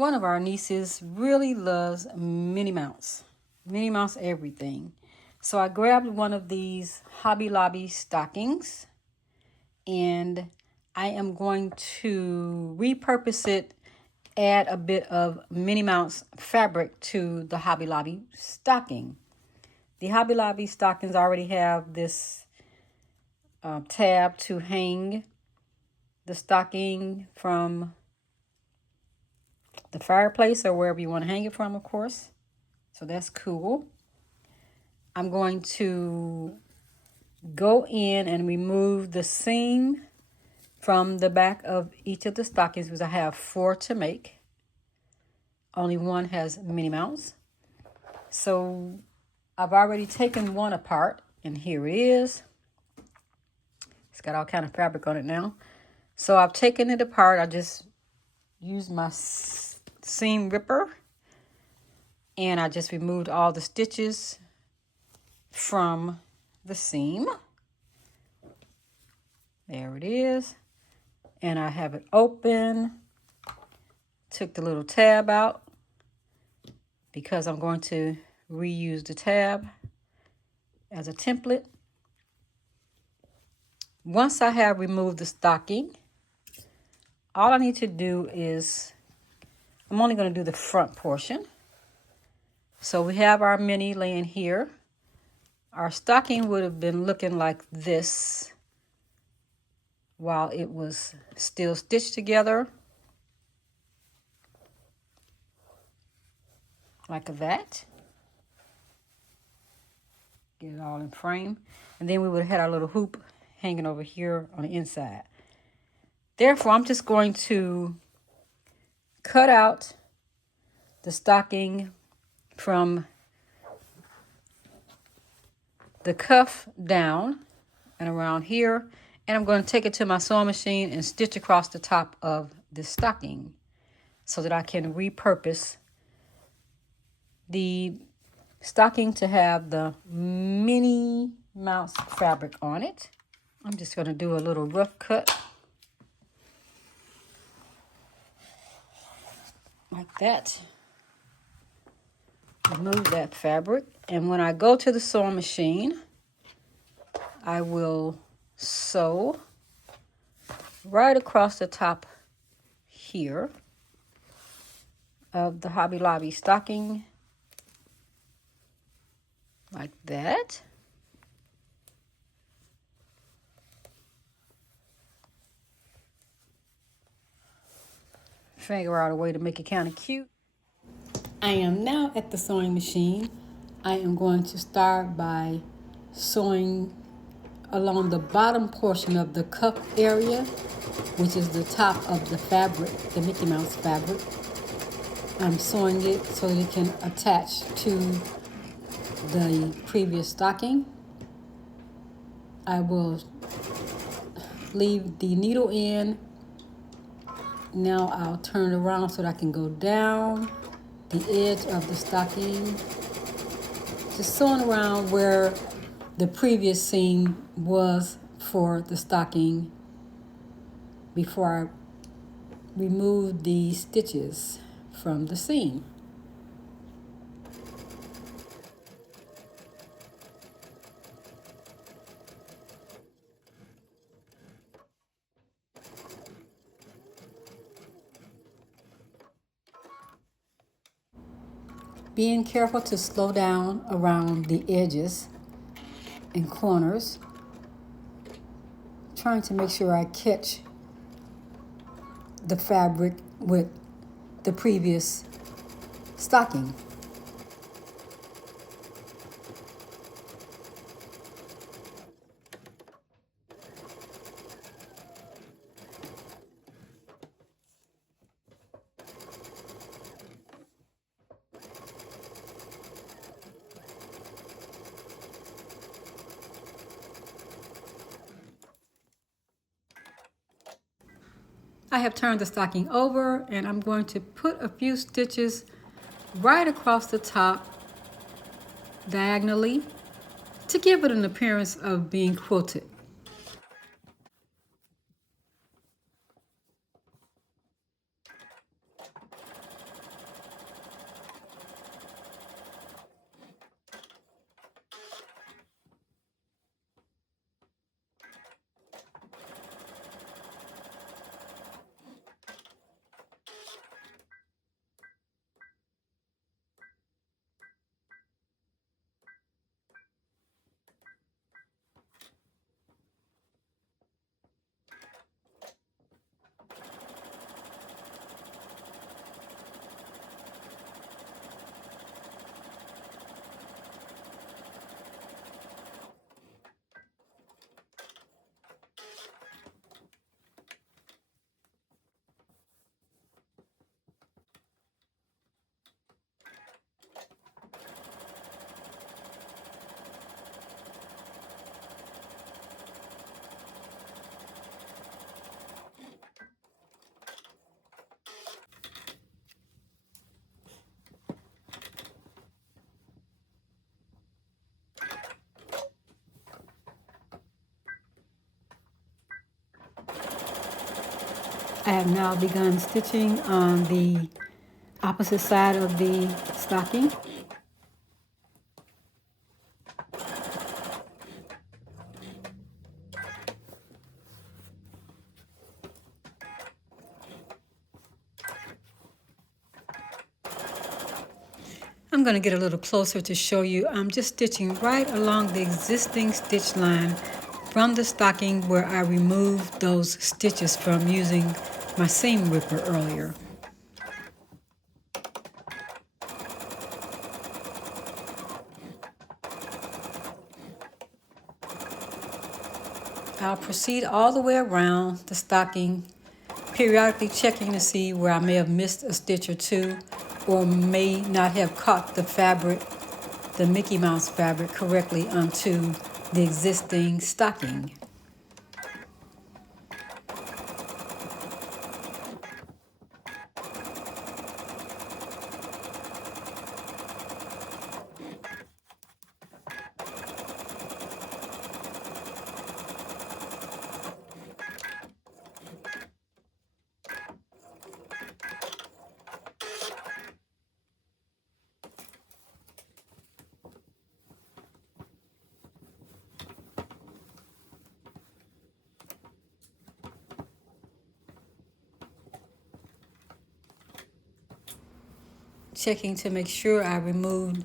One of our nieces really loves Minnie Mouse. Minnie Mouse everything. So I grabbed one of these Hobby Lobby stockings and I am going to repurpose it, add a bit of Minnie Mouse fabric to the Hobby Lobby stocking. The Hobby Lobby stockings already have this tab to hang the stocking from the fireplace or wherever you want to hang it from, of course. So that's cool. I'm going to go in and remove the seam from the back of each of the stockings because I have 4 to make. Only one has Minnie Mouse. So I've already taken one apart and here it is. It's got all kind of fabric on it now. So I've taken it apart. I just used my seam ripper and I just removed all the stitches from the seam. There it is. And I have it open. Took the little tab out because I'm going to reuse the tab as a template. Once I have removed the stocking, all I need to do is, I'm only going to do the front portion. So we have our mini laying here. Our stocking would have been looking like this while it was still stitched together. Like that. Get it all in frame. And then we would have had our little hoop hanging over here on the inside. Therefore, I'm just going to cut out the stocking from the cuff down and around here. And I'm going to take it to my sewing machine and stitch across the top of the stocking so that I can repurpose the stocking to have the Minnie Mouse fabric on it. I'm just going to do a little rough cut like that. Remove that fabric, and when I go to the sewing machine, I will sew right across the top here of the Hobby Lobby stocking like that. Figure out a way to make it kind of cute. I am now at the sewing machine. I am going to start by sewing along the bottom portion of the cuff area, which is the top of the fabric, the Mickey Mouse fabric. I'm sewing it so that it can attach to the previous stocking. I will leave the needle in. Now I'll turn around so that I can go down the edge of the stocking, just sewing around where the previous seam was for the stocking before I remove the stitches from the seam. Being careful to slow down around the edges and corners, trying to make sure I catch the fabric with the previous stocking. I have turned the stocking over and I'm going to put a few stitches right across the top diagonally to give it an appearance of being quilted. I have now begun stitching on the opposite side of the stocking. I'm going to get a little closer to show you. I'm just stitching right along the existing stitch line from the stocking where I removed those stitches from using my seam ripper earlier. I'll proceed all the way around the stocking, periodically checking to see where I may have missed a stitch or two, or may not have caught the fabric, the Mickey Mouse fabric, correctly onto the existing stocking. Checking to make sure I removed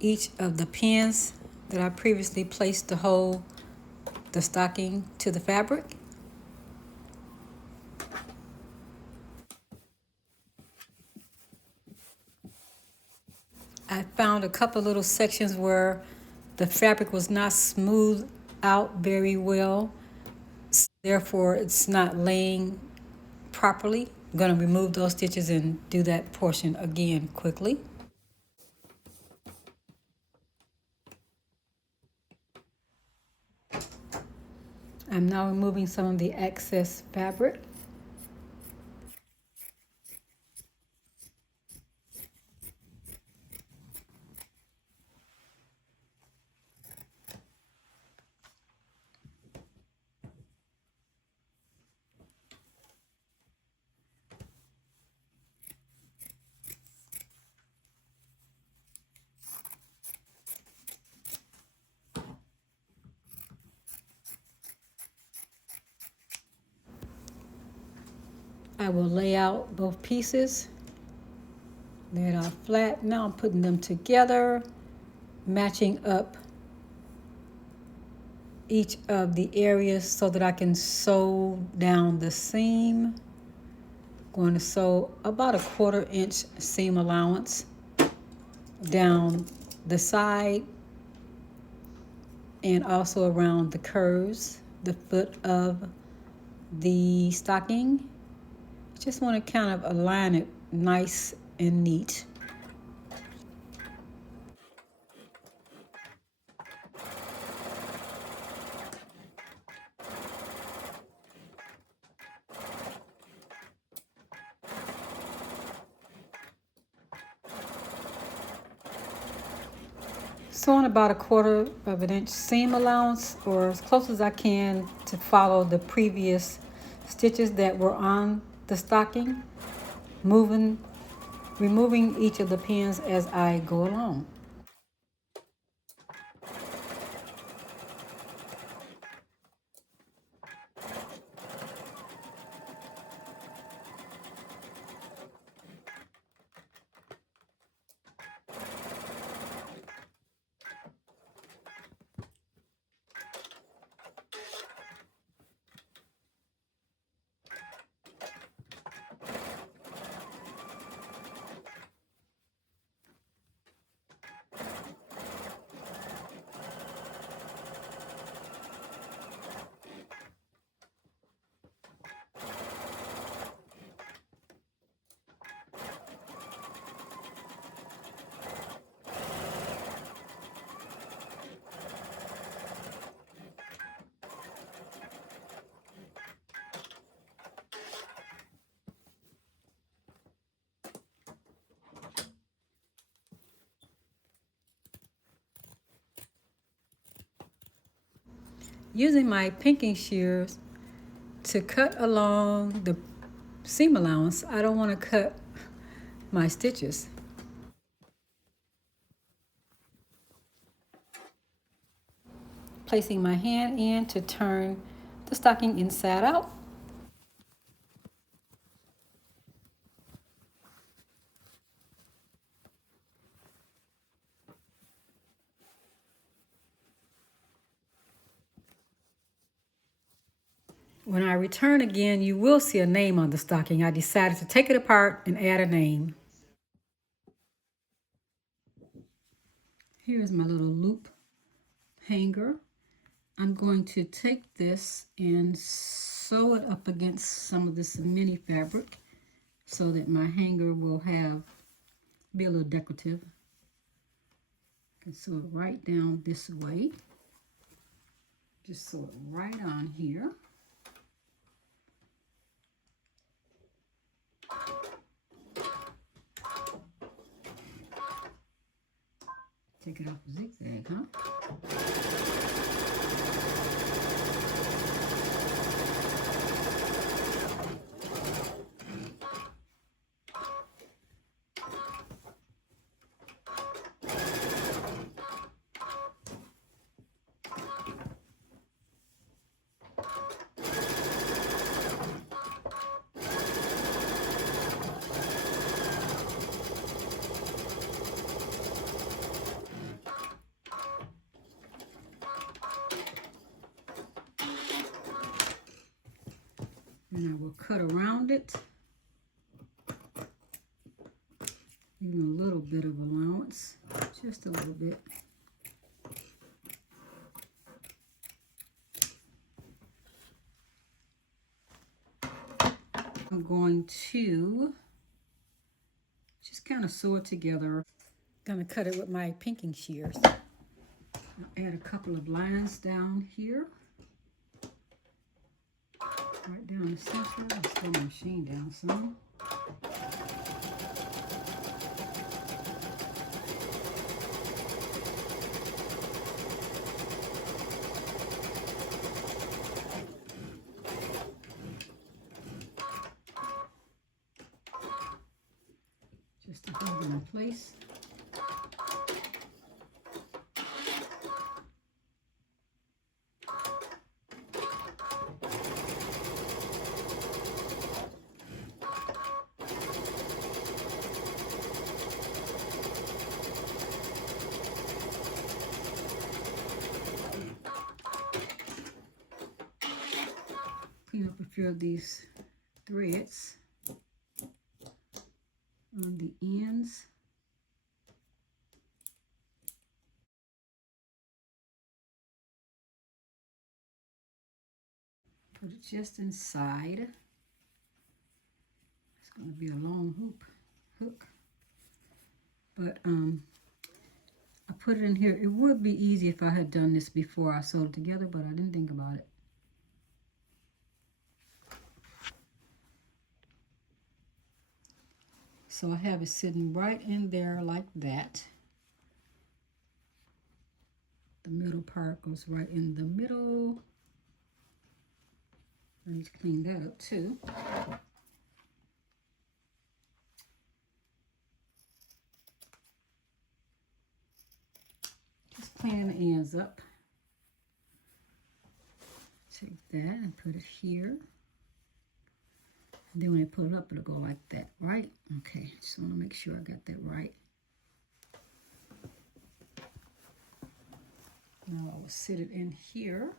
each of the pins that I previously placed to hold the stocking to the fabric. I found a couple little sections where the fabric was not smoothed out very well, therefore it's not laying properly. I'm going to remove those stitches and do that portion again quickly. I'm now removing some of the excess fabric. I will lay out both pieces, lay it out flat. Now I'm putting them together, matching up each of the areas so that I can sew down the seam. Going to sew about a 1/4 inch seam allowance down the side and also around the curves, the foot of the stocking. Just want to kind of align it nice and neat. Sewing about a 1/4 of an inch seam allowance, or as close as I can to follow the previous stitches that were on the stocking, removing each of the pins as I go along. Using my pinking shears to cut along the seam allowance, I don't want to cut my stitches. Placing my hand in to turn the stocking inside out. When I return again, you will see a name on the stocking. I decided to take it apart and add a name. Here's my little loop hanger. I'm going to take this and sew it up against some of this mini fabric so that my hanger will be a little decorative. I can sew it right down this way. Just sew it right on here. Take it off the zigzag, huh? And I will cut around it, even a little bit of allowance, just a little bit. I'm going to just kind of sew it together. I'm going to cut it with my pinking shears. I'll add a couple of lines down here. Right down the center. I'll slow my machine down some. Just to hold them in place. Clean up a few of these threads on the ends. Put it just inside. It's going to be a long hook. But I put it in here. It would be easy if I had done this before I sewed it together, but I didn't think about it. So I have it sitting right in there like that. The middle part goes right in the middle. I need to clean that up too. Just cleaning the ends up. Take that and put it here. And then when I put it up, it'll go like that, right? Okay, just want to make sure I got that right. Now I will sit it in here.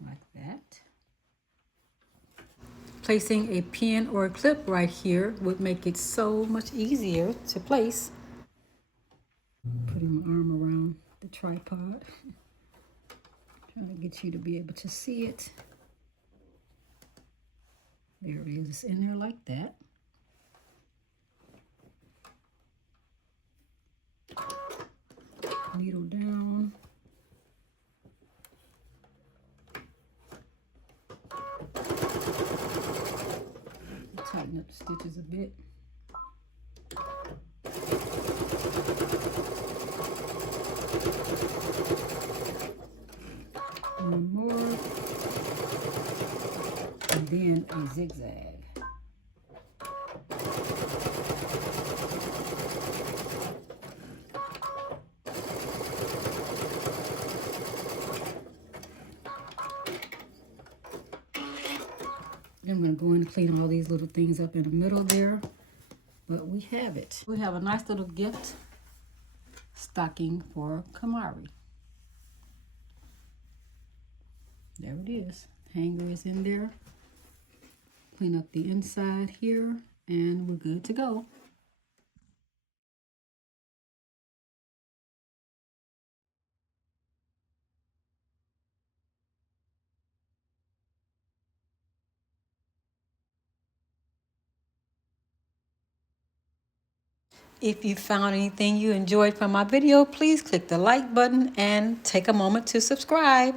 Like that. Placing a pin or a clip right here would make it so much easier to place. Putting my arm around the tripod. Trying to get you to be able to see it. There it is, it's in there like that. Needle down. Tighten up the stitches a bit. zigzag. I'm going to go in and clean all these little things up in the middle there. But we have it. We have a nice little gift stocking for Kamari. There it is. Hanger is in there. Clean up the inside here, and we're good to go. If you found anything you enjoyed from my video, please click the like button and take a moment to subscribe.